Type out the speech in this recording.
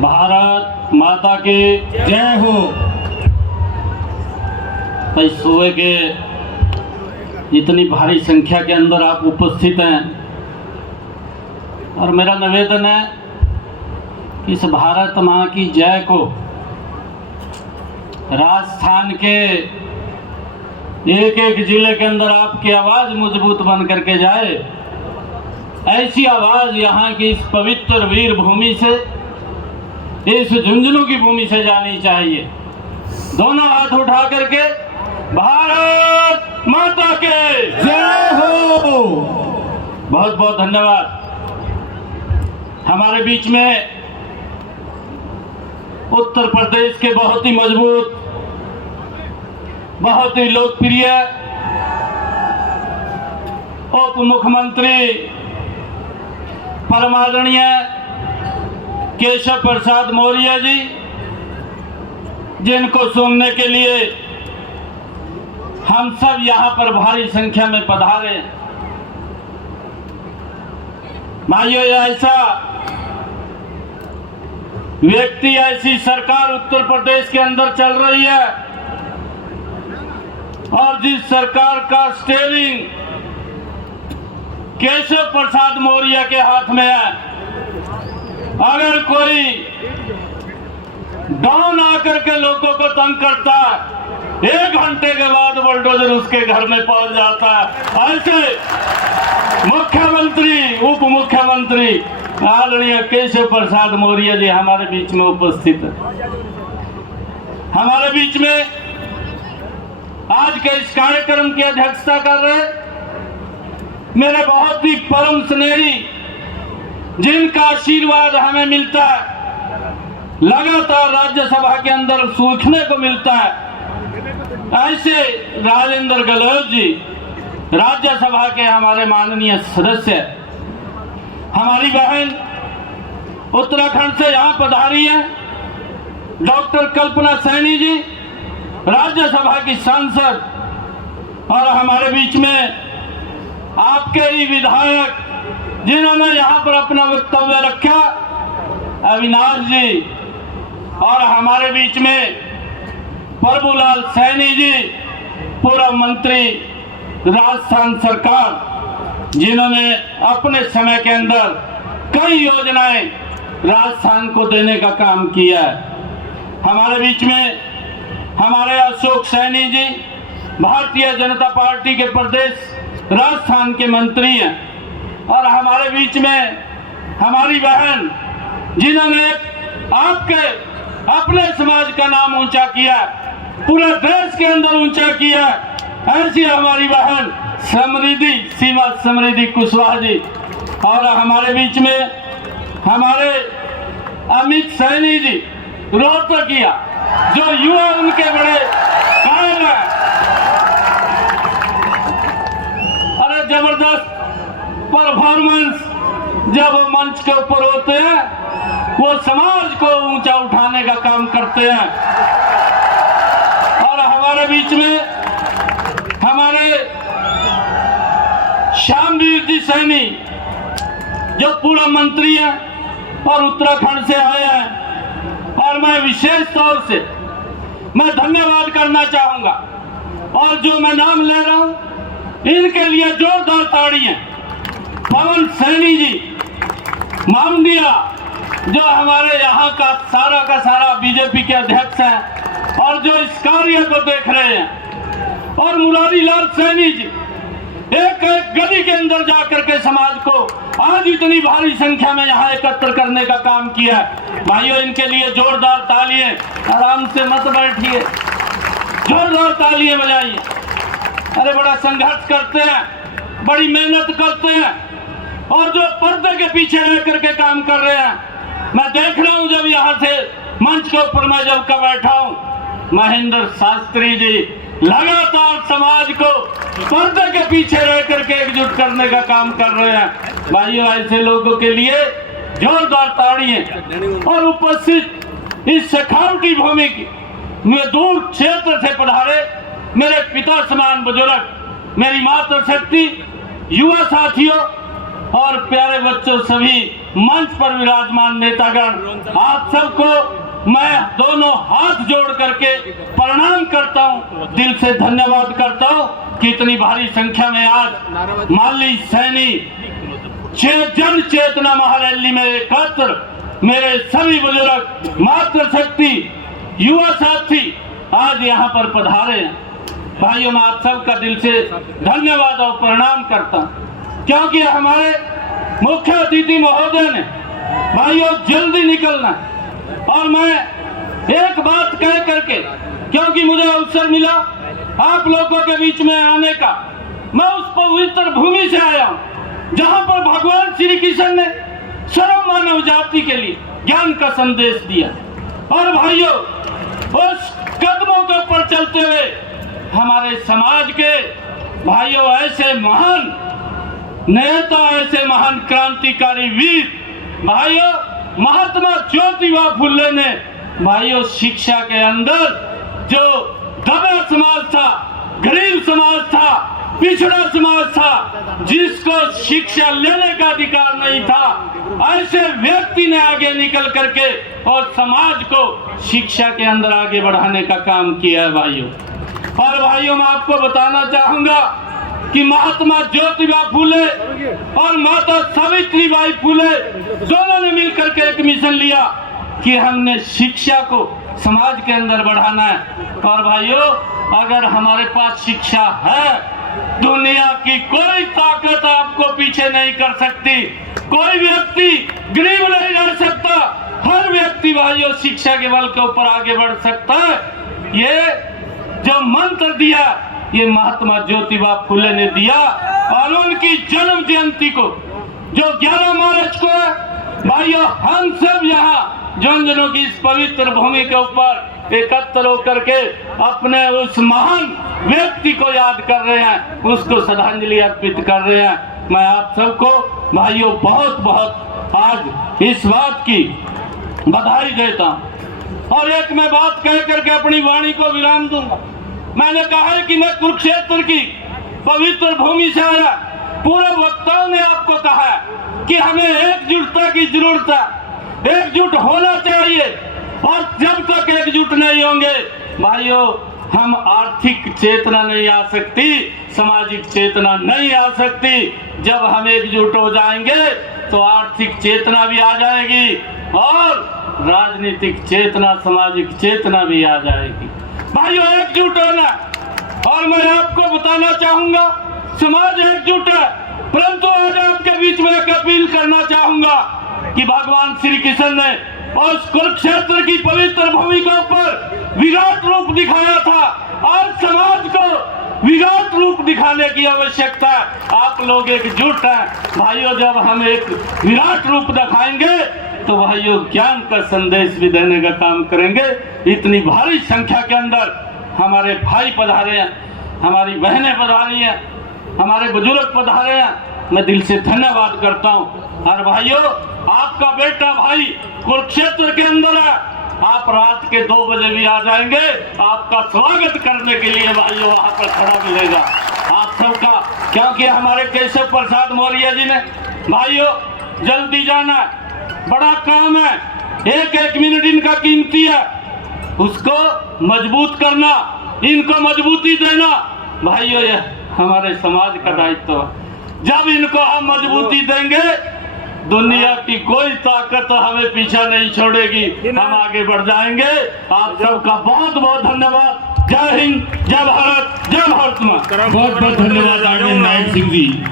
भारत माता की जय हो। इस सुबह के इतनी भारी संख्या के अंदर आप उपस्थित हैं और मेरा निवेदन है कि इस भारत माँ की जय को राजस्थान के एक एक जिले के अंदर आपकी आवाज़ मजबूत बन करके जाए। ऐसी आवाज़ यहाँ की इस पवित्र वीर भूमि से, इस झुंझुनू की भूमि से जानी चाहिए। दोनों हाथ उठा करके भारत माता के जय हो। बहुत बहुत धन्यवाद। हमारे बीच में उत्तर प्रदेश के बहुत ही मजबूत, बहुत ही लोकप्रिय उप मुख्यमंत्री परमादरणीय केशव प्रसाद मौर्य जी, जिनको सुनने के लिए हम सब यहाँ पर भारी संख्या में पधारे हैं। भाइयों, ऐसा व्यक्ति, ऐसी सरकार उत्तर प्रदेश के अंदर चल रही है और जिस सरकार का स्टीयरिंग केशव प्रसाद मौर्य के हाथ में है, अगर कोई डॉन आकर के लोगों को तंग करता है, 1 घंटे के बाद बुलडोजर उसके घर में पहुंच जाता है। ऐसे मुख्यमंत्री, उप मुख्यमंत्री आदरणीय केशव प्रसाद मौर्य जी हमारे बीच में उपस्थित है। हमारे बीच में आज के इस कार्यक्रम की अध्यक्षता कर रहे मेरे बहुत ही परम स्नेही, जिनका आशीर्वाद हमें मिलता है, लगातार राज्यसभा के अंदर सूखने को मिलता है, ऐसे राजेंद्र गहलोत जी राज्यसभा के हमारे माननीय सदस्य। हमारी बहन उत्तराखंड से यहाँ पधारी है डॉक्टर कल्पना सैनी जी, राज्यसभा की सांसद। और हमारे बीच में आपके ही विधायक, जिन्होंने यहाँ पर अपना वक्तव्य रखा, अविनाश जी। और हमारे बीच में प्रभुलाल सैनी जी, पूर्व मंत्री राजस्थान सरकार, जिन्होंने अपने समय के अंदर कई योजनाएं राजस्थान को देने का काम किया है। हमारे बीच में हमारे अशोक सैनी जी, भारतीय जनता पार्टी के प्रदेश राजस्थान के मंत्री हैं। और हमारे बीच में हमारी बहन, जिन्होंने आपके अपने समाज का नाम ऊंचा किया, पूरे देश के अंदर ऊंचा किया, ऐसी हमारी बहन समृद्धि, सीमा समृद्धि कुशवाहा जी। और हमारे बीच में हमारे अमित सैनी जी, रोहतकिया, जो युवा उनके बड़े कायल हैं। अरे जबरदस्त परफॉर्मेंस जब वो मंच के ऊपर होते हैं, वो समाज को ऊंचा उठाने का काम करते हैं। और हमारे बीच में हमारे श्यामवीर जी सैनी, जो पूर्व मंत्री हैं और उत्तराखंड से आए हैं। और मैं विशेष तौर से मैं धन्यवाद करना चाहूंगा, और जो मैं नाम ले रहा हूं, इनके लिए जोरदार ताड़ियां। पवन सैनी जी मामदिया, जो हमारे यहाँ का सारा बीजेपी के अध्यक्ष हैं और जो इस कार्य को देख रहे हैं। और मुरारी लाल सैनी जी, एक एक गली के अंदर जाकर के समाज को आज इतनी भारी संख्या में यहाँ एकत्र करने का काम किया है। भाइयों, इनके लिए जोरदार तालियां। आराम से मत बैठिए, जोरदार तालियां बजाइए। अरे बड़ा संघर्ष करते हैं, बड़ी मेहनत करते हैं, और जो पर्दे के पीछे रह करके काम कर रहे हैं। मैं देख रहा हूं, जब यहाँ से मंच के ऊपर मैं जब का बैठा हूं, महेंद्र शास्त्री जी लगातार समाज को पर्दे के पीछे रह करके एकजुट करने का काम कर रहे हैं। भाइयों, ऐसे लोगों के लिए जोरदार ताड़ियां। और उपस्थित इस शेखावटी भूमि की में दूर क्षेत्र से पधारे मेरे पिता समान बुजुर्ग, मेरी मातृशक्ति, युवा साथियों और प्यारे बच्चों, सभी मंच पर विराजमान नेतागण, आप सबको मैं दोनों हाथ जोड़ करके प्रणाम करता हूं, दिल से धन्यवाद करता हूं कि इतनी भारी संख्या में आज माली सैनी जन चेतना महारैली में एकत्र मेरे सभी बुजुर्ग, मातृशक्ति, युवा साथी आज यहाँ पर पधारे हैं। भाइयों, मैं आप सबका दिल से धन्यवाद और प्रणाम करता हूँ, क्योंकि हमारे मुख्य अतिथि महोदय ने भाइयों जल्दी निकलना और मैं एक बात कह करके, क्योंकि मुझे अवसर मिला आप लोगों के बीच में आने का, मैं उस पवित्र भूमि से आया हूँ जहाँ पर भगवान श्री कृष्ण ने सर्व मानव जाति के लिए ज्ञान का संदेश दिया। और भाइयों, उस कदमों के ऊपर चलते हुए हमारे समाज के भाइयों ऐसे महान नेता, ऐसे महान क्रांतिकारी वीर भाइयों महात्मा ज्योतिबा फुले ने भाइयों शिक्षा के अंदर जो दबा समाज था, गरीब समाज था, पिछड़ा समाज था, जिसको शिक्षा लेने का अधिकार नहीं था, ऐसे व्यक्ति ने आगे निकल करके और समाज को शिक्षा के अंदर आगे बढ़ाने का काम किया है भाइयों। और भाइयों, मैं आपको बताना चाहूंगा कि महात्मा ज्योतिबा फुले और माता सावित्रीबाई फुले दोनों ने मिलकर के एक मिशन लिया कि हमने शिक्षा को समाज के अंदर बढ़ाना है। और भाइयों, अगर हमारे पास शिक्षा है, दुनिया की कोई ताकत आपको पीछे नहीं कर सकती, कोई व्यक्ति गरीब नहीं रह सकता, हर व्यक्ति भाइयों शिक्षा के बल के ऊपर आगे बढ़ सकता है। ये जो मंत्र दिया ये महात्मा ज्योतिबा फुले ने दिया और उनकी जन्म जयंती को जो 11 मार्च को है भाइयों, हम सब यहाँ झुंझुनू की इस पवित्र भूमि के ऊपर एकत्र होकर के अपने उस महान व्यक्ति को याद कर रहे हैं, उसको श्रद्धांजलि अर्पित कर रहे हैं। मैं आप सबको भाइयों बहुत बहुत आज इस बात की बधाई देता हूँ। और एक मैं बात कह करके अपनी वाणी को विराम दूंगा। मैंने कहा है कि मैं कुरुक्षेत्र की पवित्र भूमि से आया। पूरे वक्ताओं ने आपको कहा है कि हमें एकजुटता की जरूरत है, एकजुट होना चाहिए। और जब तक एकजुट नहीं होंगे भाइयों, हम आर्थिक चेतना नहीं आ सकती, सामाजिक चेतना नहीं आ सकती। जब हम एकजुट हो जाएंगे तो आर्थिक चेतना भी आ जाएगी और राजनीतिक चेतना, सामाजिक चेतना भी आ जाएगी। भाइयों, एकजुट होना। और मैं आपको बताना चाहूंगा, समाज एकजुट है, परंतु आज आपके बीच में एक अपील करना चाहूंगा कि भगवान श्री कृष्ण ने उस कुरुक्षेत्र की पवित्र भूमि के ऊपर विराट रूप दिखाया था और समाज को विराट रूप दिखाने की आवश्यकता है। आप लोग एकजुट हैं भाइयों। जब हम एक विराट रूप दिखाएंगे तो भाइयों ज्ञान का संदेश भी देने का काम करेंगे। इतनी भारी संख्या के अंदर हमारे भाई पधारे हैं, हमारी बहनें पधारी हैं, हमारे बुजुर्ग पधारे हैं। मैं दिल से धन्यवाद करता हूं। और भाइयों, आपका बेटा भाई कुरुक्षेत्र के अंदर है, आप रात के 2 बजे भी आ जाएंगे, आपका स्वागत करने के लिए भाइयों वहां पर खड़ा मिलेगा आप सबका। क्योंकि हमारे केशव प्रसाद मौर्य जी ने भाइयों जल्दी जाना है, बड़ा काम है, एक मिनट इनका कीमती है, उसको मजबूत करना, इनको मजबूती देना भाइयों ये हमारे समाज का दायित्व है। जब इनको हम मजबूती देंगे, दुनिया की कोई ताकत हमें पीछा नहीं छोड़ेगी, हम आगे बढ़ जाएंगे। आप सबका बहुत बहुत धन्यवाद। जय हिंद, जय भारत, जय भारत मां। बहुत बहुत धन्यवाद आनंद नायक सिंह जी।